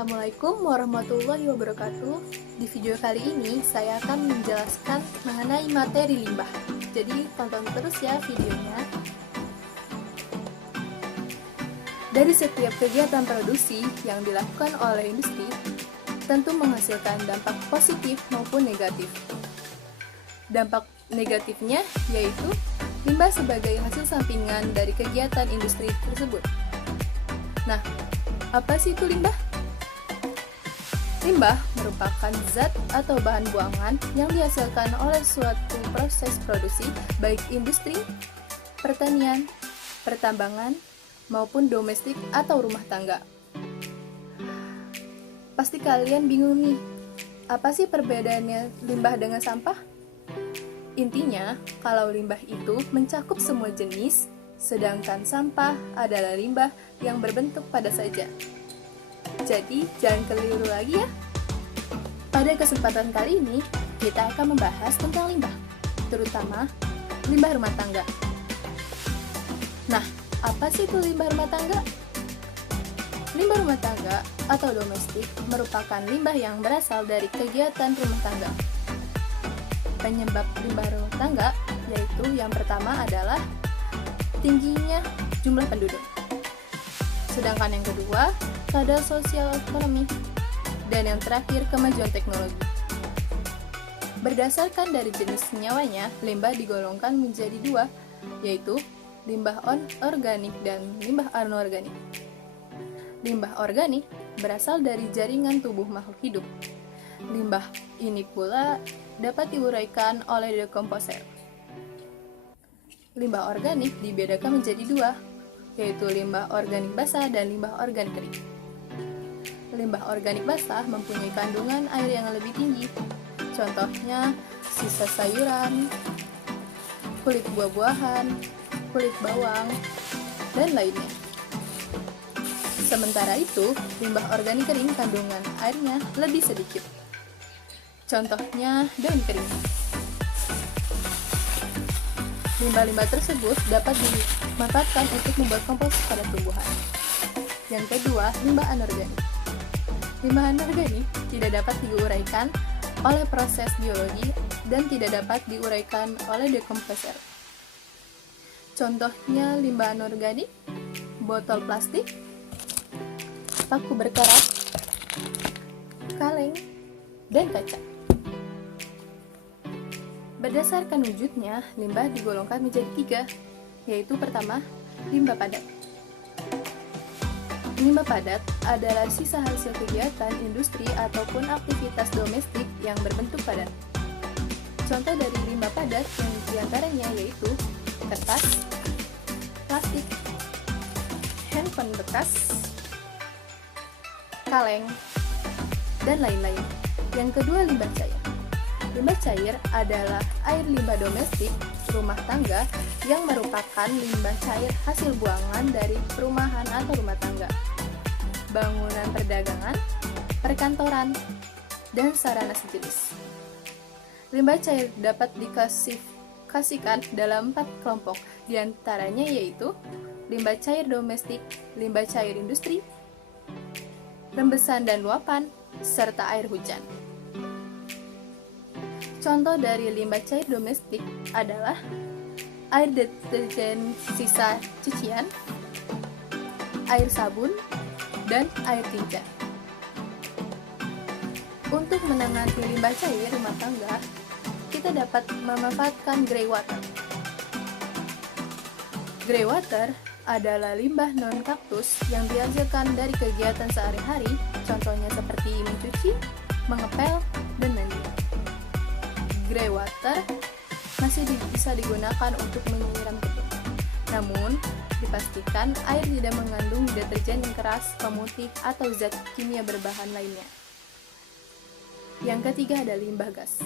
Assalamualaikum warahmatullahi wabarakatuh. Di video kali ini saya akan menjelaskan mengenai materi limbah. Jadi tonton terus ya videonya. Dari setiap kegiatan produksi yang dilakukan oleh industri, tentu menghasilkan dampak positif maupun negatif. Dampak negatifnya yaitu limbah sebagai hasil sampingan dari kegiatan industri tersebut. Nah, apa sih itu limbah? Limbah merupakan zat atau bahan buangan yang dihasilkan oleh suatu proses produksi, baik industri, pertanian, pertambangan, maupun domestik atau rumah tangga. Pasti kalian bingung nih, apa sih perbedaannya limbah dengan sampah? Intinya, kalau limbah itu mencakup semua jenis, sedangkan sampah adalah limbah yang berbentuk padat saja. Jadi, jangan keliru lagi ya. Pada kesempatan kali ini, kita akan membahas tentang limbah, terutama limbah rumah tangga. Nah, apa sih itu limbah rumah tangga? Limbah rumah tangga atau domestik merupakan limbah yang berasal dari kegiatan rumah tangga. Penyebab limbah rumah tangga yaitu yang pertama adalah tingginya jumlah penduduk. Sedangkan yang kedua, kadar sosial ekonomi, dan yang terakhir kemajuan teknologi. Berdasarkan dari jenis senyawanya, limbah digolongkan menjadi dua, yaitu limbah organik dan limbah anorganik. Limbah organik berasal dari jaringan tubuh makhluk hidup. Limbah ini pula dapat diuraikan oleh dekomposer. Limbah organik dibedakan menjadi dua, yaitu limbah organik basah dan limbah organik kering. Limbah organik basah mempunyai kandungan air yang lebih tinggi. Contohnya sisa sayuran, kulit buah-buahan, kulit bawang, dan lainnya. Sementara itu, limbah organik kering kandungan airnya lebih sedikit. Contohnya daun kering. Limbah-limbah tersebut dapat dimanfaatkan untuk membuat kompos pada tumbuhan. Yang kedua, limbah anorganik. Limbah anorganik tidak dapat diuraikan oleh proses biologi dan tidak dapat diuraikan oleh dekomposer. Contohnya limbah anorganik, botol plastik, paku berkarat, kaleng, dan kaca. Berdasarkan wujudnya, limbah digolongkan menjadi tiga, yaitu pertama, limbah padat. Limbah padat adalah sisa hasil kegiatan industri ataupun aktivitas domestik yang berbentuk padat. Contoh dari limbah padat yang diantaranya yaitu kertas, plastik, handphone bekas, kaleng, dan lain-lain. Yang kedua, limbah cair. Limbah cair adalah air limbah domestik rumah tangga yang merupakan limbah cair hasil buangan dari perumahan atau rumah tangga, bangunan perdagangan, perkantoran, dan sarana sejenis. Limbah cair dapat diklasifikasikan dalam 4 kelompok, diantaranya yaitu limbah cair domestik, limbah cair industri, rembesan dan luapan, serta air hujan. Contoh dari limbah cair domestik adalah air deterjen sisa cucian, air sabun, dan air tinja. Untuk menangani limbah cair rumah tangga, kita dapat memanfaatkan grey water. Grey water adalah limbah non-kaktus yang dihasilkan dari kegiatan sehari-hari, contohnya seperti mencuci, mengepel, dan mandi. Grey water masih bisa digunakan untuk menyiram kebun. Namun, dipastikan air tidak mengandung deterjen yang keras, pemutih, atau zat kimia berbahan lainnya. Yang ketiga ada limbah gas.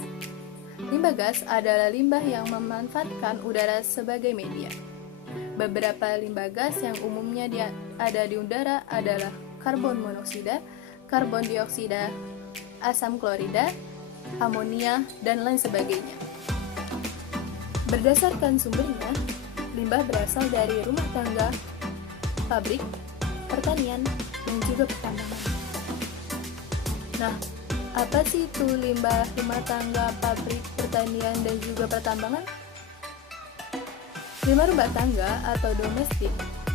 Limbah gas adalah limbah yang memanfaatkan udara sebagai media. Beberapa limbah gas yang umumnya ada di udara adalah karbon monoksida, karbon dioksida, asam klorida, amonia, dan lain sebagainya. Berdasarkan sumbernya, limbah berasal dari rumah tangga, pabrik, pertanian, dan juga pertambangan. Nah, apa sih itu limbah rumah tangga, pabrik, pertanian, dan juga pertambangan? Limbah rumah tangga atau domestik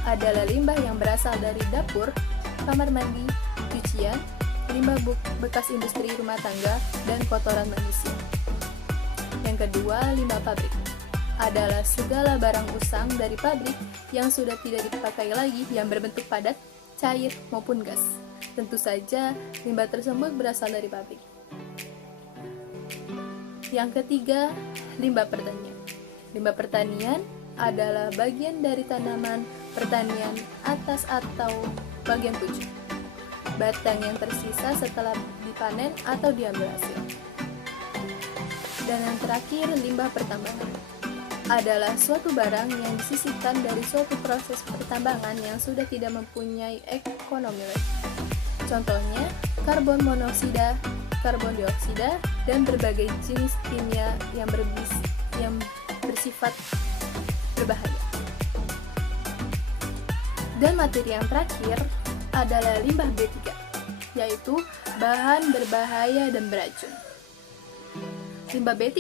adalah limbah yang berasal dari dapur, kamar mandi, cucian, limbah bekas industri rumah tangga, dan kotoran manusia. Yang kedua, limbah pabrik adalah segala barang usang dari pabrik yang sudah tidak dipakai lagi yang berbentuk padat, cair, maupun gas. Tentu saja, limbah tersebut berasal dari pabrik. Yang ketiga, limbah pertanian. Limbah pertanian adalah bagian dari tanaman pertanian atas atau bagian pucuk, batang yang tersisa setelah dipanen atau diambil hasil. Dan yang terakhir, limbah pertambangan adalah suatu barang yang disisihkan dari suatu proses pertambangan yang sudah tidak mempunyai ekonomi lagi. Contohnya, karbon monoksida, karbon dioksida, dan berbagai jenis kimia yang bersifat berbahaya. Dan materi yang terakhir adalah limbah B3, yaitu bahan berbahaya dan beracun. Limbah B3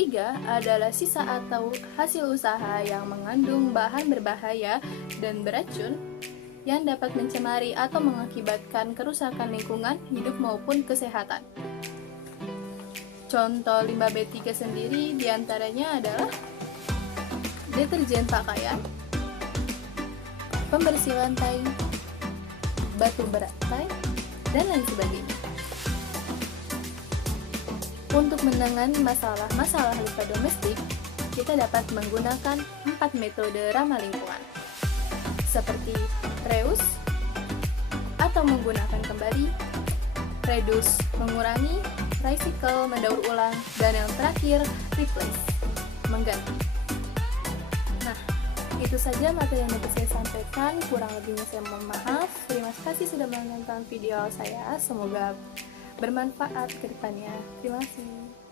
adalah sisa atau hasil usaha yang mengandung bahan berbahaya dan beracun yang dapat mencemari atau mengakibatkan kerusakan lingkungan hidup maupun kesehatan. Contoh limbah B3 sendiri diantaranya adalah deterjen pakaian, pembersih lantai, batu berantai, dan lain sebagainya. Untuk menangani masalah limbah domestik, kita dapat menggunakan 4 metode ramah lingkungan, seperti reuse atau menggunakan kembali, reduce mengurangi, recycle mendaur ulang, dan yang terakhir replace mengganti. Nah, itu saja materi yang dapat saya sampaikan. Kurang lebihnya saya mohon maaf. Terima kasih sudah menonton video saya. Semoga bermanfaat ke depannya. Terima kasih.